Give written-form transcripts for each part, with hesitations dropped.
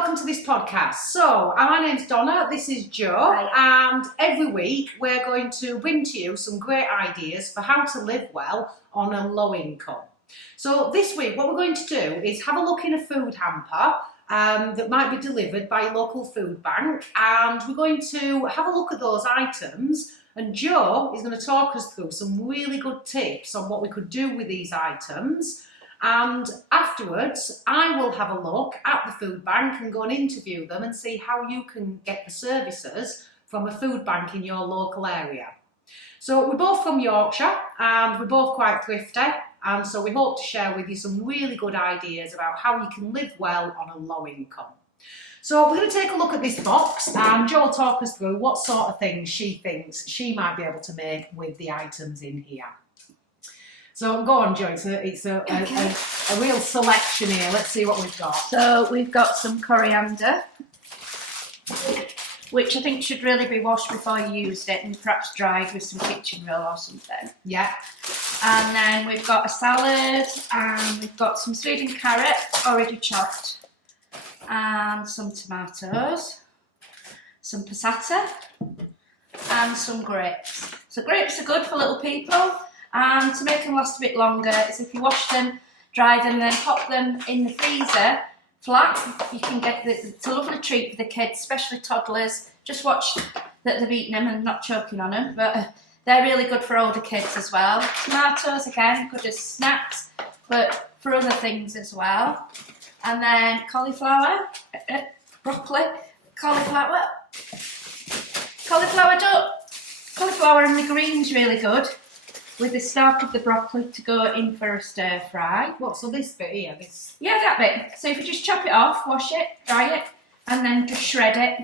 welcome to this podcast. So, my name's Donna, this is Jo, and every week we're going to bring to you some great ideas for how to live well on a low income. So this week what we're going to do is have a look in a food hamper that might be delivered by a local food bank, and we're going to have a look at those items, and Jo is going to talk us through some really good tips on what we could do with these items. And afterwards, I will have a look at the food bank and go and interview them and see how you can get the services from a food bank in your local area. So we're both from Yorkshire and we're both quite thrifty, and so we hope to share with you some really good ideas about how you can live well on a low income. So we're going to take a look at this box, and Jo will talk us through what sort of things she thinks she might be able to make with the items in here. So go on, Jo, it's a real selection here. Let's see what we've got. So we've got some coriander, which I think should really be washed before you used it and perhaps dried with some kitchen roll or something. Yeah. And then we've got a salad, and we've got some Sweden carrot already chopped, and some tomatoes, some passata, and some grapes. So grapes are good for little people. And to make them last a bit longer is if you wash them, dry them, then pop them in the freezer flat. You can get it's a lovely treat for the kids, especially toddlers. Just watch that they've eaten them and not choking on them, but they're really good for older kids as well. Tomatoes, again, good as snacks, but for other things as well. And then cauliflower, broccoli, cauliflower and the green's really good, with the stalk of the broccoli to go in for a stir fry. What, so this bit here? This? Yeah, that bit. So if you just chop it off, wash it, dry it, and then just shred it,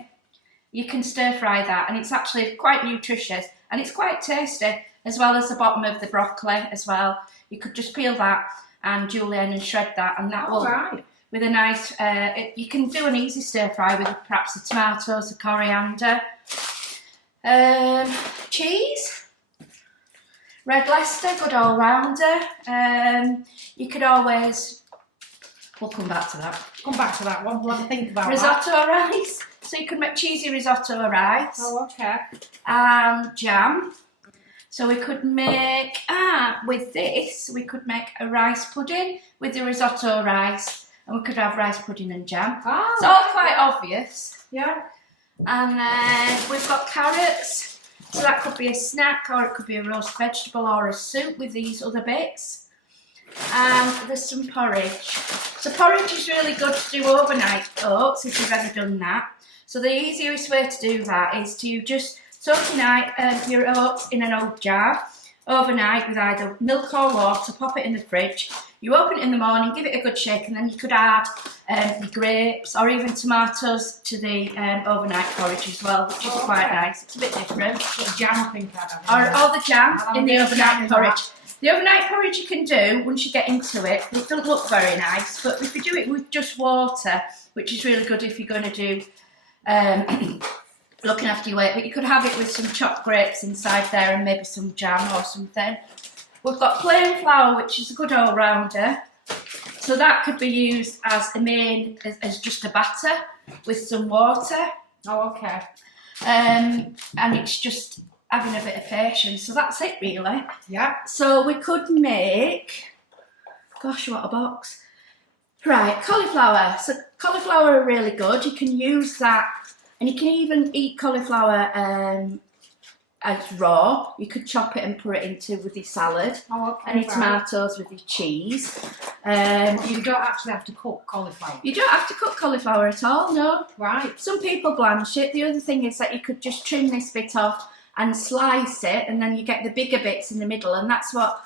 you can stir fry that, and it's actually quite nutritious, and it's quite tasty, as well as the bottom of the broccoli as well. You could just peel that and julienne and shred that, and that will, with a nice, you can do an easy stir fry with perhaps the tomatoes, the coriander, cheese. Red Leicester, good all-rounder. You could always, we'll come back to that. Come back to that one, we'll have to think about risotto that. rice. So you could make cheesy risotto rice. Oh, okay. And jam. So we could make, with this, we could make a rice pudding with the risotto rice, and we could have rice pudding and jam. Oh, it's all quite obvious. Yeah. And then we've got carrots. So that could be a snack, or it could be a roast vegetable or a soup with these other bits. And there's some porridge. So porridge is really good to do overnight oats, if you've ever done that. So the easiest way to do that is to just soak your oats in an old jar overnight with either milk or water, pop it in the fridge. You open it in the morning, give it a good shake, and then you could add the grapes or even tomatoes to the overnight porridge as well, which is quite nice. It's a bit different. The jam, I think I'd have. Or the jam in the overnight porridge. The overnight porridge you can do once you get into it. It doesn't look very nice, but if you do it with just water, which is really good if you're going to do looking after your weight, but you could have it with some chopped grapes inside there and maybe some jam or something. We've got plain flour, which is a good all-rounder. So that could be used as as just a batter with some water. Oh, okay. And it's just having a bit of patience. So that's it, really. Yeah. So we could make, gosh, what a box. Right, cauliflower. So cauliflower are really good. You can use that, and you can even eat cauliflower as raw. You could chop it and put it into with your salad. Oh, okay. And your tomatoes with your cheese. You don't actually have to cook cauliflower. You don't have to cook cauliflower at all, no. Right. Some people blanch it. The other thing is that you could just trim this bit off and slice it, and then you get the bigger bits in the middle, and that's what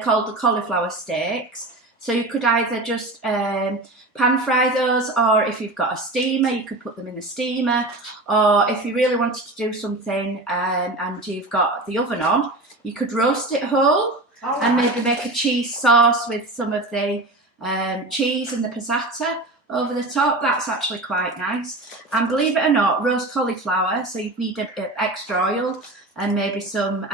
called the cauliflower steaks. So you could either just pan fry those, or if you've got a steamer, you could put them in the steamer. Or if you really wanted to do something and you've got the oven on, you could roast it whole and maybe make a cheese sauce with some of the cheese and the passata over the top. That's actually quite nice. And believe it or not, roast cauliflower, so you'd need extra oil and maybe some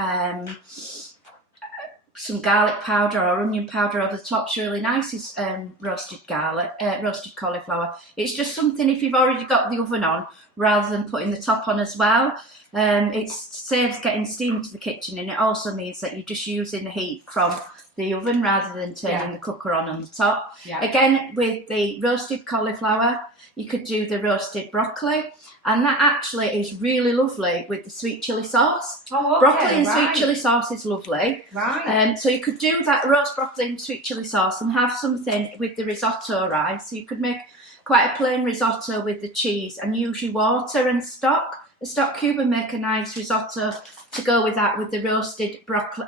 some garlic powder or onion powder over the top's really nice is roasted garlic, roasted cauliflower. It's just something if you've already got the oven on, rather than putting the top on as well. It saves getting steam to the kitchen, and it also means that you're just using the heat from the oven rather than turning the cooker on the top. Yeah. Again, with the roasted cauliflower, you could do the roasted broccoli, and that actually is really lovely with the sweet chilli sauce. Oh, okay, broccoli and sweet chilli sauce is lovely. Right. So you could do that roast broccoli and sweet chilli sauce and have something with the risotto rice. So you could make quite a plain risotto with the cheese and use your water and stock, a stock cube, and make a nice risotto to go with that with the roasted broccoli.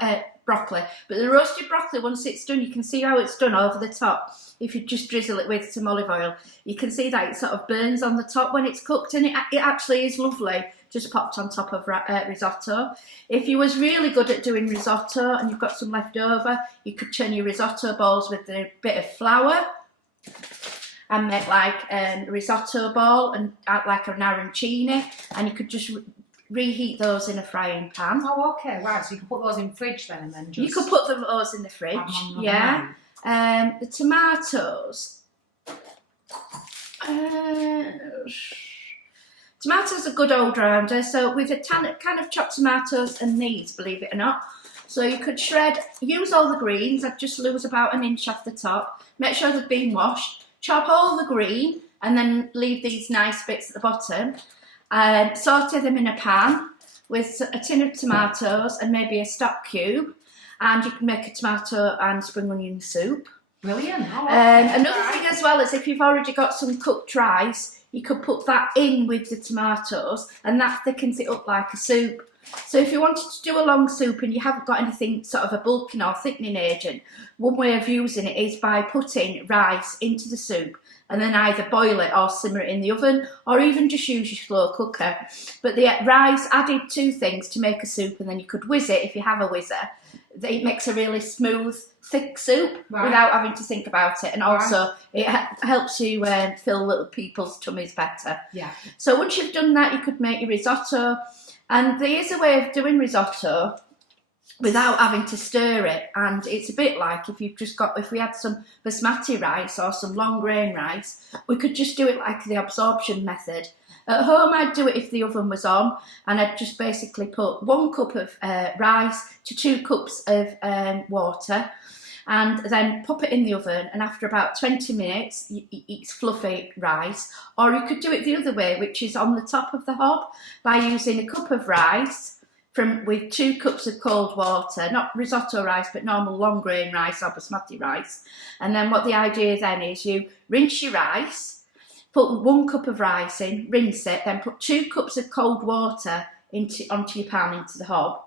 But the roasted broccoli, once it's done, you can see how it's done over the top. If you just drizzle it with some olive oil, you can see that it sort of burns on the top when it's cooked, and it actually is lovely, just popped on top of risotto. If you was really good at doing risotto and you've got some left over, you could turn your risotto balls with a bit of flour and make like a risotto ball and act like an arancini, and you could just reheat those in a frying pan. Oh, okay, right. So you can put those in the fridge then, and then just... You could put those in the fridge, yeah. The tomatoes. Tomatoes are good all-rounder. So with a can of chopped tomatoes and these, believe it or not. So you could use all the greens. I'd just lose about an inch off the top. Make sure they've been washed. Chop all the green and then leave these nice bits at the bottom. Saute them in a pan with a tin of tomatoes and maybe a stock cube, and you can make a tomato and spring onion soup. Brilliant. Another thing as well is if you've already got some cooked rice, you could put that in with the tomatoes, and that thickens it up like a soup. So if you wanted to do a long soup and you haven't got anything sort of a bulking or thickening agent, one way of using it is by putting rice into the soup and then either boil it or simmer it in the oven, or even just use your slow cooker. But the rice added two things to make a soup, and then you could whiz it if you have a whizzer. It makes a really smooth, thick soup without having to think about it, and also it helps you fill little people's tummies better. Yeah. So once you've done that, you could make your risotto, and there is a way of doing risotto without having to stir it, and it's a bit like if we had some basmati rice or some long grain rice, we could just do it like the absorption method. At home, I'd do it if the oven was on, and I'd just basically put 1 cup of rice to 2 cups of water, and then pop it in the oven, and after about 20 minutes, it's fluffy rice. Or you could do it the other way, which is on the top of the hob, by using a cup of rice with 2 cups of cold water, not risotto rice, but normal long grain rice or basmati rice. And then what the idea then is you rinse your rice, put 1 cup of rice in, rinse it, then put 2 cups of cold water onto your pan, into the hob,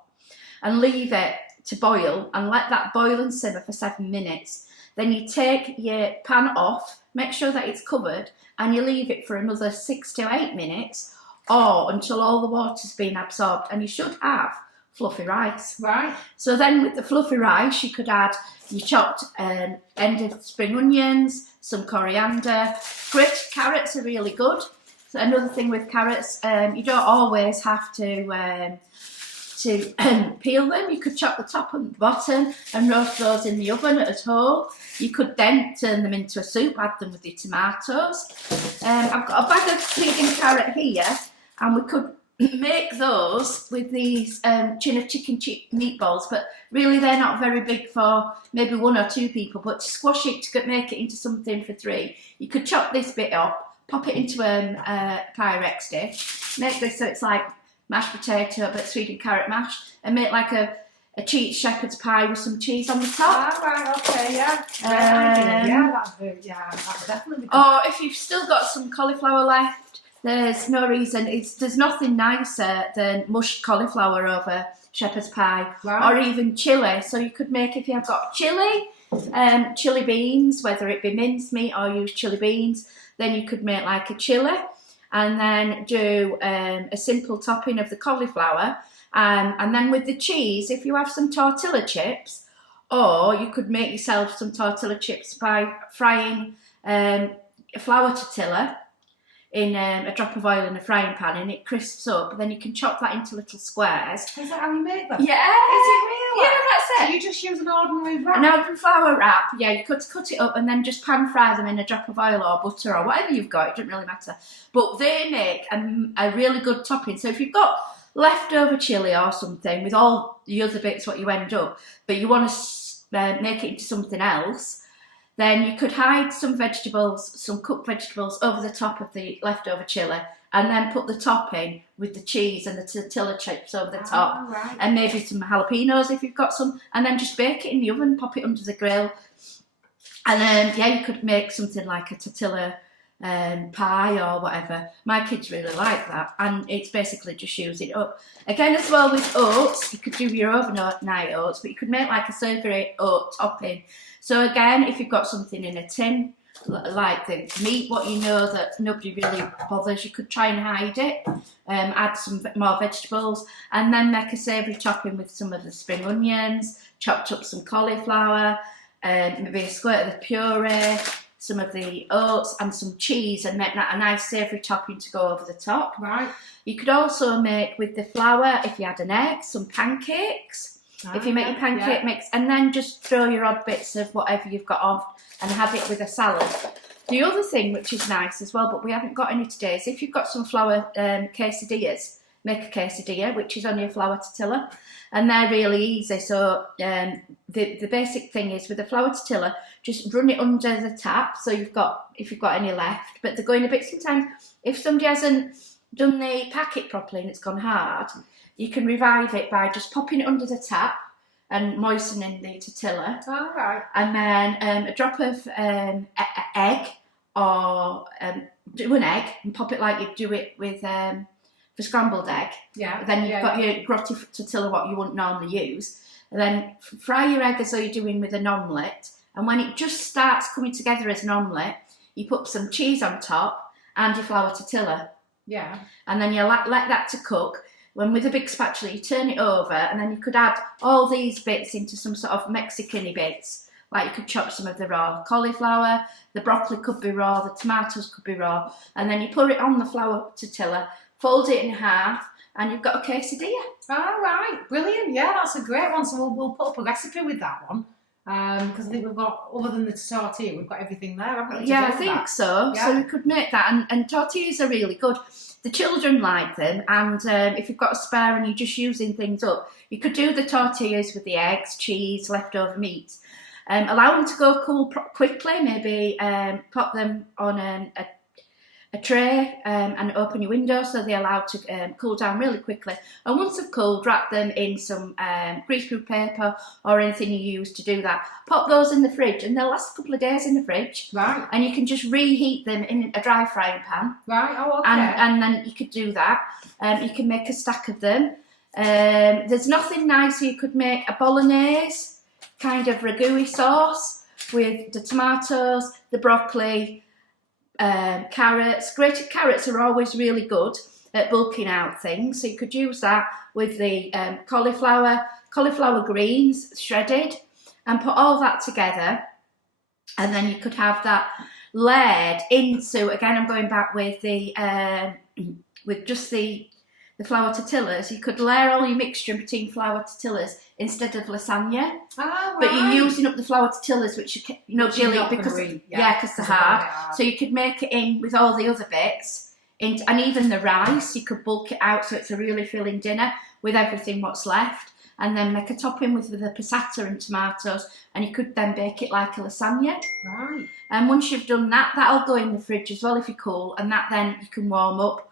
and leave it to boil, and let that boil and simmer for 7 minutes. Then you take your pan off, make sure that it's covered, and you leave it for another 6 to 8 minutes, or until all the water's been absorbed, and you should have fluffy rice. Right. So then with the fluffy rice, you could add your chopped end of spring onions, some coriander. Grated carrots are really good. So another thing with carrots, you don't always have to peel them. You could chop the top and the bottom and roast those in the oven at home. You could then turn them into a soup, add them with your tomatoes. I've got a bag of pig and carrot here, and we could make those with these chin of chicken meatballs, but really they're not very big for maybe 1 or 2 people, but to squash it, to make it into something for 3, you could chop this bit up, pop it into a Pyrex dish, make this so it's like mashed potato but sweet and carrot mash, and make like a cheese shepherd's pie with some cheese on the top. Ah, right, okay, yeah. That's definitely good. Or if you've still got some cauliflower left, there's no reason, there's nothing nicer than mushed cauliflower over shepherd's pie, or even chilli. So you could make, if you have got chilli beans, whether it be mincemeat or use chilli beans, then you could make like a chilli, and then do a simple topping of the cauliflower, and then with the cheese, if you have some tortilla chips, or you could make yourself some tortilla chips by frying flour tortilla. in a drop of oil in a frying pan and it crisps up, then you can chop that into little squares. Is that how you make them? Yeah. Is it really? Yeah, that's it. So you just use an ordinary wrap? An ordinary flour wrap, yeah, you could cut it up and then just pan fry them in a drop of oil or butter or whatever you've got, it doesn't really matter. But they make a really good topping. So if you've got leftover chilli or something with all the other bits what you end up, but you want to make it into something else, then you could hide some vegetables, some cooked vegetables over the top of the leftover chilli and then put the topping with the cheese and the tortilla chips over the top, right. and maybe some jalapenos if you've got some, and then just bake it in the oven, pop it under the grill. And yeah, you could make something like a tortilla pie or whatever. My kids really like that, and it's basically just use it up. Again, as well with oats, you could do your overnight oats, but you could make like a savoury oat topping. So again, if you've got something in a tin, like the meat, what you know that nobody really bothers, you could try and hide it, add some more vegetables, and then make a savoury topping with some of the spring onions, chopped up some cauliflower, maybe a squirt of the puree, some of the oats and some cheese, and make that a nice savoury topping to go over the top. Right. You could also make with the flour, if you had an egg, some pancakes. If you make your pancake mix, and then just throw your odd bits of whatever you've got off and have it with a salad. The other thing which is nice as well, but we haven't got any today, is if you've got some flour quesadillas, make a quesadilla, which is only a flour tortilla, and they're really easy. So the basic thing is with the flour tortilla, just run it under the tap, so if you've got any left, but they're going a bit, sometimes if somebody hasn't done the packet properly and it's gone hard, you can revive it by just popping it under the tap and moistening the tortilla. All right. And then a drop of egg, or do an egg and pop it like you do it with for scrambled egg. Yeah. Then you've got your grotty tortilla, what you wouldn't normally use. And then fry your egg as though you're doing with an omelette. And when it just starts coming together as an omelette, you put some cheese on top and your flour tortilla. Yeah. And then you let that to cook. When with a big spatula, you turn it over, and then you could add all these bits into some sort of Mexican-y bits. Like you could chop some of the raw cauliflower, the broccoli could be raw, the tomatoes could be raw, and then you put it on the flour tortilla, fold it in half, and you've got a quesadilla. All right, brilliant. Yeah, that's a great one. So we'll put up a recipe with that one. Because I think we've got, other than the tortilla, we've got everything there, haven't we? Yeah, I think so. Yeah. So we could make that, and tortillas are really good. The children like them, and if you've got a spare and you're just using things up, you could do the tortillas with the eggs, cheese, leftover meat. Allow them to go cool quickly, maybe pop them on a tray and open your window so they're allowed to cool down really quickly. And once they've cooled, wrap them in some greaseproof paper or anything you use to do that. Pop those in the fridge and they'll last a couple of days in the fridge. Right. And you can just reheat them in a dry frying pan. Right, oh, okay. And then you could do that. You can make a stack of them. There's nothing nicer. You could make a bolognese kind of ragu-y sauce with the tomatoes, the broccoli, carrots. Grated carrots are always really good at bulking out things, so you could use that with the cauliflower greens shredded, and put all that together, and then you could have that layered into, again I'm going back with the with just the flour tortillas. You could layer all your mixture between flour tortillas instead of lasagna. Oh, right. But you're using up the flour tortillas, which chili, because they're hard. So you could make it in with all the other bits, and even the rice. You could bulk it out so it's a really filling dinner with everything what's left, and then make a topping with the passata and tomatoes, and you could then bake it like a lasagna. Right. And once you've done that, that'll go in the fridge as well if you're cool, and that then you can warm up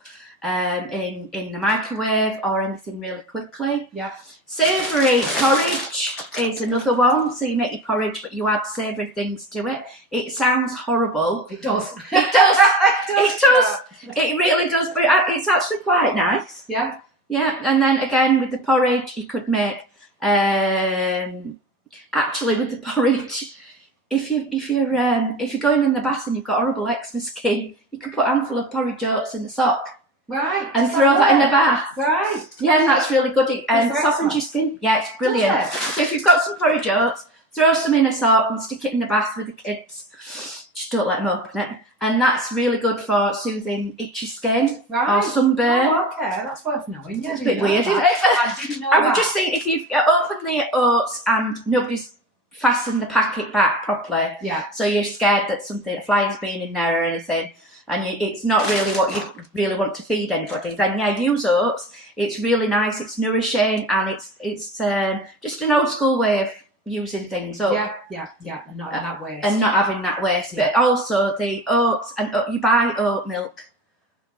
in the microwave or anything really quickly. Yeah. Savoury porridge is another one. So you make your porridge, but you add savoury things to it. It sounds horrible. It does. It does. It does. It really does. But it's actually quite nice. Yeah. Yeah. And then again with the porridge, you could make. Actually, with the porridge, if you're going in the bath and you've got horrible eczema skin, you could put a handful of porridge oats in the sock. Right. And throw that in the bath. Right. Yeah, and that's really good. It softens your skin. Yeah, it's brilliant. So if you've got some porridge oats, throw some in a sock and stick it in the bath with the kids. Just don't let them open it. and that's really good for soothing itchy skin Right. or sunburn. Oh, okay, that's worth knowing. Yeah, It's a bit weird, isn't it? I didn't know I would that. just think if you open the oats and nobody's fastened the packet back properly, Yeah. so you're scared that a fly's been in there or anything, and it's not really what you really want to feed anybody, then yeah, use oats. It's really nice, it's nourishing, and it's just an old school way of using things up. Yeah, and not in that waste. And not having that waste. But also the oats, and you buy oat milk.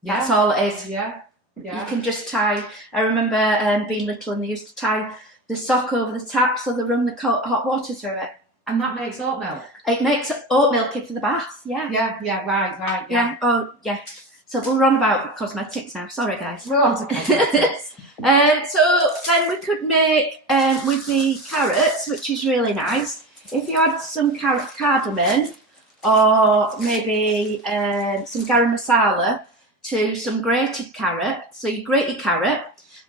Yeah. That's all it is. Yeah. You can just tie, I remember being little and they used to tie the sock over the tap so they run the hot water through it. And that makes oat milk? It makes oat milk for the bath, yeah. Yeah, right. Yeah, oh, yeah. So we're on about cosmetics now, sorry guys. We're on to cosmetics. So then we could make, with the carrots, which is really nice, if you add some cardamom or maybe some garam masala to some grated carrot. So you grate your carrot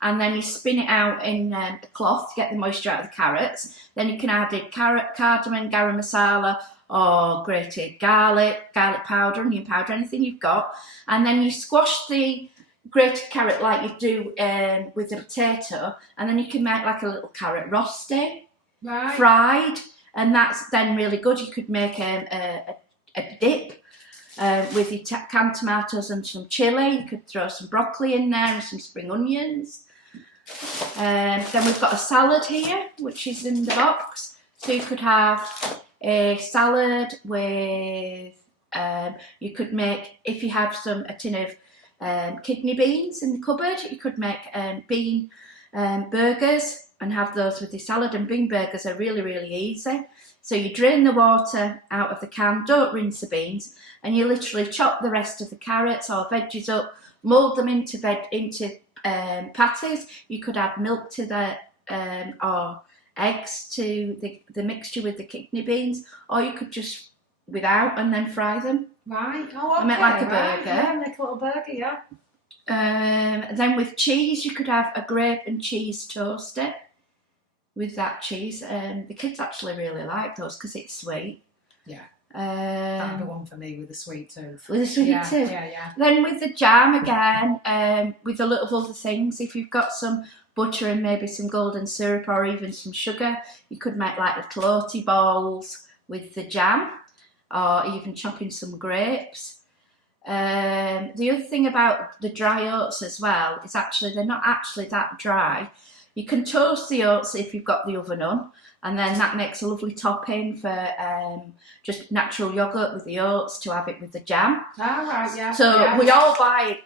and then you spin it out in a cloth to get the moisture out of the carrots. Then you can add cardamom, garam masala, or grated garlic powder, onion powder, anything you've got. And then you squash the grated carrot like you do with a potato, and then you can make like a little carrot rosti, Right. fried, and that's then really good. You could make a dip with your canned tomatoes and some chilli. You could throw some broccoli in there and some spring onions. Then we've got a salad here, which is in the box. So you could have a salad with, you could make, if you have a tin of kidney beans in the cupboard, you could make bean burgers and have those with your salad. And bean burgers are really, really easy. So you drain the water out of the can, don't rinse the beans, and you literally chop the rest of the carrots or veggies up, mould them into patties. You could add milk to that or eggs to the mixture with the kidney beans, or you could just without and then fry them. Right. Oh, okay. I meant like a right. burger. Yeah, make a little burger, yeah. Then with cheese, you could have a grape and cheese toastie with that cheese. The kids actually really like those because it's sweet. Yeah. That'd be Um, one for me with a sweet tooth. with a sweet tooth. Yeah. Then with the jam again, with a lot of other things, if you've got some butter and maybe some golden syrup or even some sugar, you could make like little oaty balls with the jam, or even chopping some grapes. The other thing about the dry oats as well is actually they're not actually that dry. You can toast the oats if you've got the oven on, and then that makes a lovely topping for just natural yoghurt with the oats to have it with the jam. Ah, right, yeah. So yeah. we all buy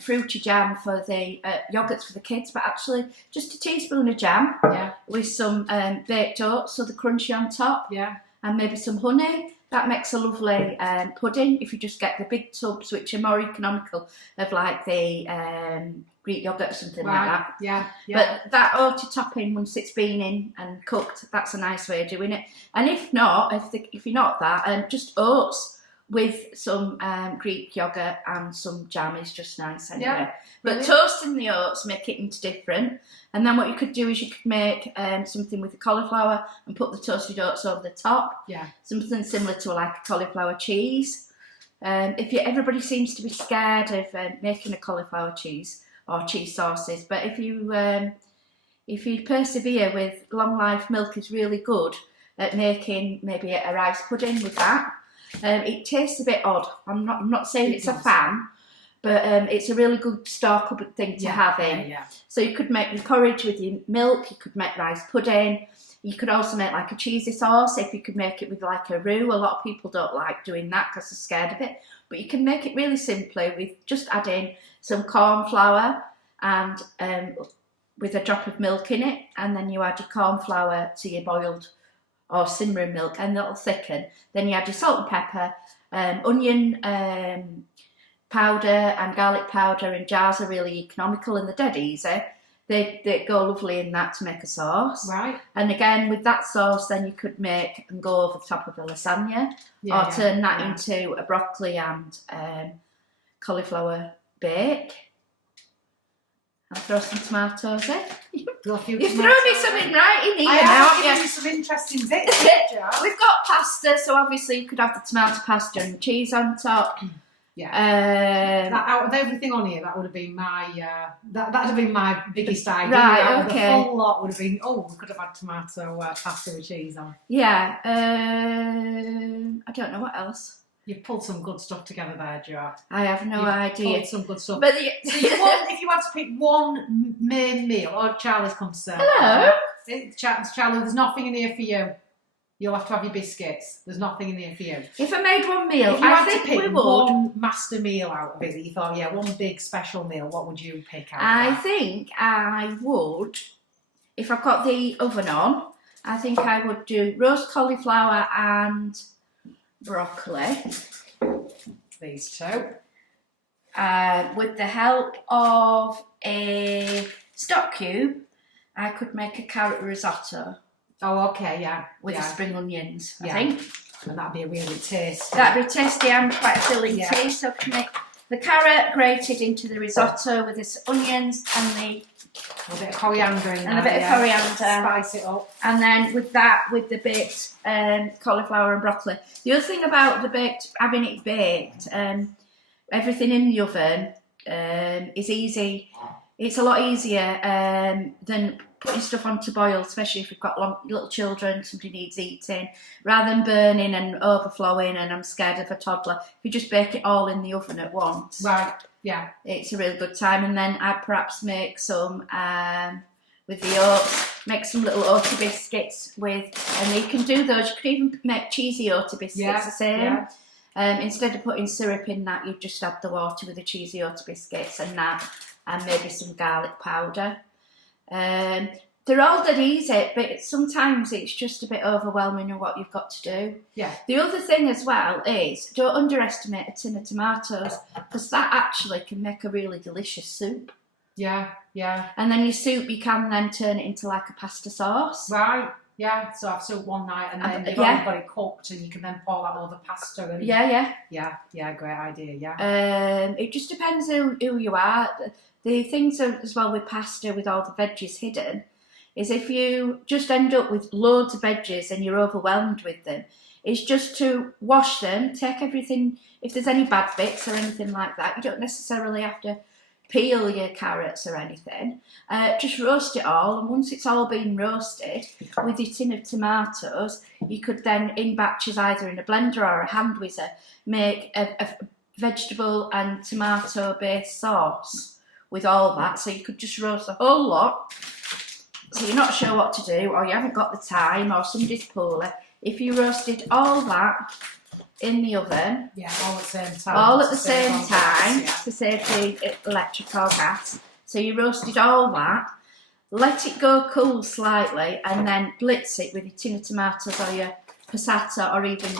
fruity jam for the yoghurts for the kids, but actually just a teaspoon of jam with some baked oats, so the crunchy on top, and maybe some honey. That makes a lovely pudding if you just get the big tubs, which are more economical, of like the Greek yoghurt or something like that. Yeah. But that oaty topping, once it's been in and cooked, that's a nice way of doing it. And if not, if you're not that, just oats with some Greek yoghurt and some jam is just nice anyway. Yeah, but toasting the oats make it into different. And then what you could do is you could make something with the cauliflower and put the toasted oats over the top. Yeah. Something similar to like a cauliflower cheese. Everybody seems to be scared of making a cauliflower cheese or cheese sauces, but if you persevere with Long Life Milk is really good at making maybe a rice pudding with that. It tastes a bit odd. I'm not saying it's a fan, but it's a really good store cupboard thing to have in. Yeah. So you could make your porridge with your milk, you could make rice pudding, you could also make like a cheesy sauce if you could make it with like a roux. A lot of people don't like doing that because they're scared of it, but you can make it really simply with just adding some corn flour and with a drop of milk in it, and then you add your corn flour to your boiled or simmering milk and that'll thicken. Then you add your salt and pepper, onion powder and garlic powder in jars are really economical and they're dead easy. They go lovely in that to make a sauce. Right. And again, with that sauce, then you could make and go over the top of a lasagna or turn that into a broccoli and cauliflower bake. I'll throw some tomatoes in. You've thrown me something right in here I now. have given you some interesting bits, Jo. We've got pasta, so obviously you could have the tomato pasta and cheese on top. Yeah. Out of everything on here, that would have been my that'd have been my biggest idea. Right, okay. The full lot would have been, we could have had tomato pasta with cheese on. Yeah. I don't know what else. You've pulled some good stuff together there, Jo. I have no idea. Pulled some good stuff. But so if you had to pick one main meal, or Charlie's come to say, hello, Charlie, there's nothing in here for you. You'll have to have your biscuits. There's nothing in here for you. if I made one meal, If you I had think to pick we would. one master meal out of it that you thought, one big special meal, what would you pick out? I think I would, if I've got the oven on, I think I would do roast cauliflower and broccoli. These two. With the help of a stock cube, I could make a carrot risotto. Oh, okay, yeah. With the spring onions, I Yeah. think. And that'd be a really tasty. That'd be tasty and quite filling tea. So I can make the carrot grated into the risotto with the onions and a bit of coriander in there. And a bit of coriander. Spice it up. And then with that, with the baked cauliflower and broccoli. The other thing about having it baked, everything in the oven is easy. It's a lot easier than putting stuff on to boil, especially if you've got little children, somebody needs eating, rather than burning and overflowing and I'm scared of a toddler. If you just bake it all in the oven at once. Right, yeah. It's a really good time. And then I'd perhaps make some, with the oats, make some little oaty biscuits and you can do those. You could even make cheesy oaty biscuits the same. Yeah. Instead of putting syrup in that, you just add the water with the cheesy oaty biscuits and maybe some garlic powder. They're all dead easy, but sometimes it's just a bit overwhelming in what you've got to do. Yeah. The other thing as well is, don't underestimate a tin of tomatoes, because that actually can make a really delicious soup. Yeah, yeah. And then your soup, you can then turn it into like a pasta sauce. Right. Yeah, so have soup one night and then you've already got it cooked and you can then pour that over pasta. And yeah, great idea, yeah. It just depends who you are. The things as well with pasta with all the veggies hidden is if you just end up with loads of veggies and you're overwhelmed with them, it's just to wash them, take everything, if there's any bad bits or anything like that, you don't necessarily have to peel your carrots or anything, just roast it all, and once it's all been roasted with your tin of tomatoes, you could then in batches either in a blender or a hand whizzer make a vegetable and tomato based sauce with all that. So you could just roast the whole lot, so you're not sure what to do or you haven't got the time or somebody's poorly. If you roasted all that in the oven, all at the same time, to save the electric or gas. So you roasted all that, let it go cool slightly, and then blitz it with your tin of tomatoes or your passata, or even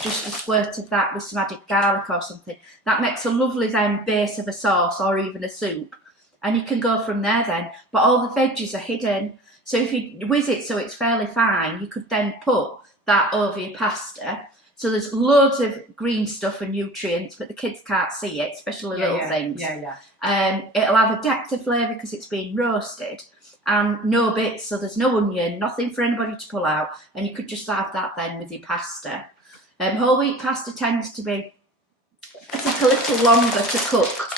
just a squirt of that with some added garlic or something. That makes a lovely then base of a sauce or even a soup, and you can go from there then. But all the veggies are hidden, so if you whiz it so it's fairly fine, you could then put that over your pasta. So there's loads of green stuff and nutrients, but the kids can't see it, especially little things. It'll have a depth of flavour because it's been roasted, and no bits, so there's no onion, nothing for anybody to pull out, and you could just have that then with your pasta. Whole wheat pasta tends to take a little longer to cook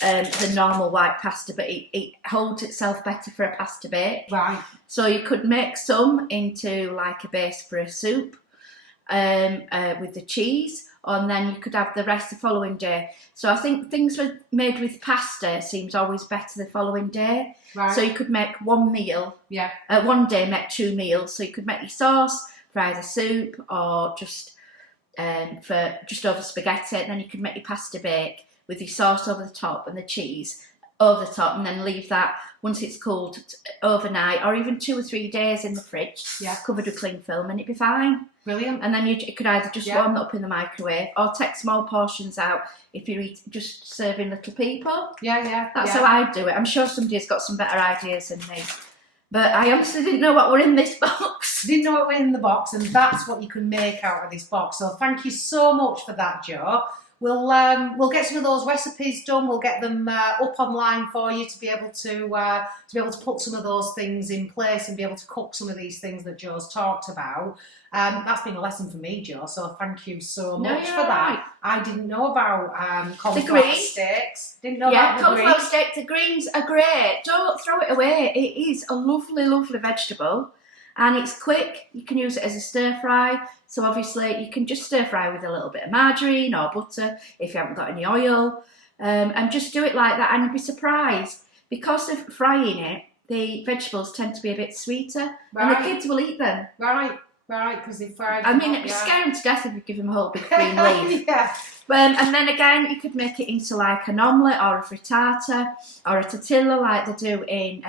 than normal white pasta, but it holds itself better for a pasta bake. Right. So you could make some into like a base for a soup, with the cheese, and then you could have the rest the following day. So I think things made with pasta seems always better the following day. Right. So you could make one meal. Yeah. One day make 2 meals. So you could make your sauce for either soup or just over spaghetti, and then you could make your pasta bake with your sauce over the top and the cheese over the top, and then leave that once it's cooled overnight or even 2 or 3 days in the fridge, covered with cling film, and it'd be fine. Brilliant. And then you could either just warm that up in the microwave or take small portions out if you're just serving little people. That's how I do it. I'm sure somebody's got some better ideas than me. But I honestly didn't know what were in this box. Didn't know what were in the box, and that's what you can make out of this box. So thank you so much for that, Jo. we'll get some of those recipes done. We'll get them up online for you to be able to put some of those things in place and be able to cook some of these things that Joe's talked about. That's been a lesson for me, Joe, so thank you so much for that. Right. I didn't know about cauliflower steaks. Didn't know about the cauliflower steak. The greens are great. Don't throw it away. It is a lovely, lovely vegetable. And it's quick. You can use it as a stir fry. So obviously you can just stir fry with a little bit of margarine or butter if you haven't got any oil. And just do it like that and you'll be surprised. Because of frying it, the vegetables tend to be a bit sweeter. Right. And the kids will eat them. Right, because they fried. I mean, it'd scare them to death if you give them a whole big green leaf. Yeah. And then again, you could make it into like an omelette or a frittata or a tortilla like they do in,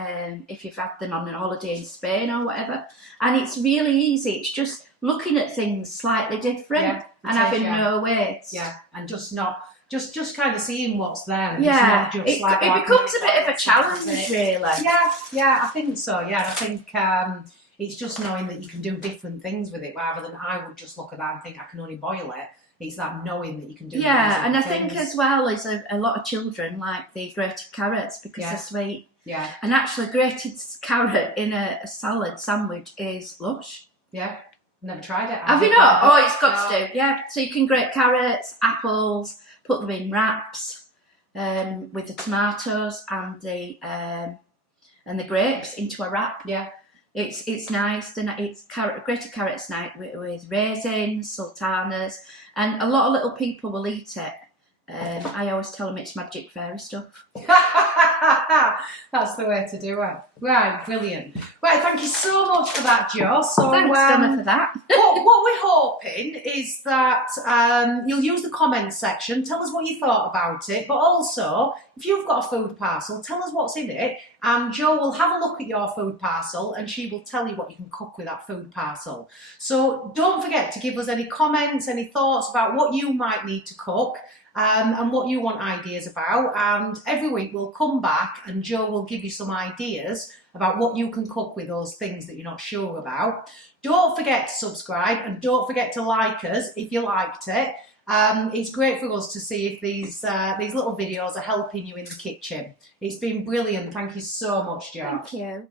if you've had them on a holiday in Spain or whatever. And it's really easy. It's just looking at things slightly different and having no weights. Yeah, and just kind of seeing what's there. And yeah, it's not just it becomes a bit of a challenge, really. Yeah, I think so. Yeah, I think it's just knowing that you can do different things with it rather than I would just look at that and think I can only boil it. It's that knowing that you can do. Yeah, and I think as well is a lot of children like the grated carrots because they're sweet. Yeah. And actually, grated carrot in a salad sandwich is lush. Yeah. Never tried it. Have you not? Oh, it's got to do. Yeah. So you can grate carrots, apples, put them in wraps with the tomatoes and the grapes into a wrap. Yeah. It's nice. It's grated carrots night with raisins, sultanas, and a lot of little people will eat it. I always tell them it's magic fairy stuff. That's the way to do it. Right, brilliant. Right, thank you so much for that, Jo. So, thanks, Donna, for that. what we're hoping is that you'll use the comments section, tell us what you thought about it, but also, if you've got a food parcel, tell us what's in it, and Jo will have a look at your food parcel and she will tell you what you can cook with that food parcel. So don't forget to give us any comments, any thoughts about what you might need to cook. And what you want ideas about, and every week we'll come back and Jo will give you some ideas about what you can cook with those things that you're not sure about. Don't forget to subscribe and don't forget to like us if you liked it. It's great for us to see if these little videos are helping you in the kitchen. It's been brilliant. Thank you so much, Jo. Thank you.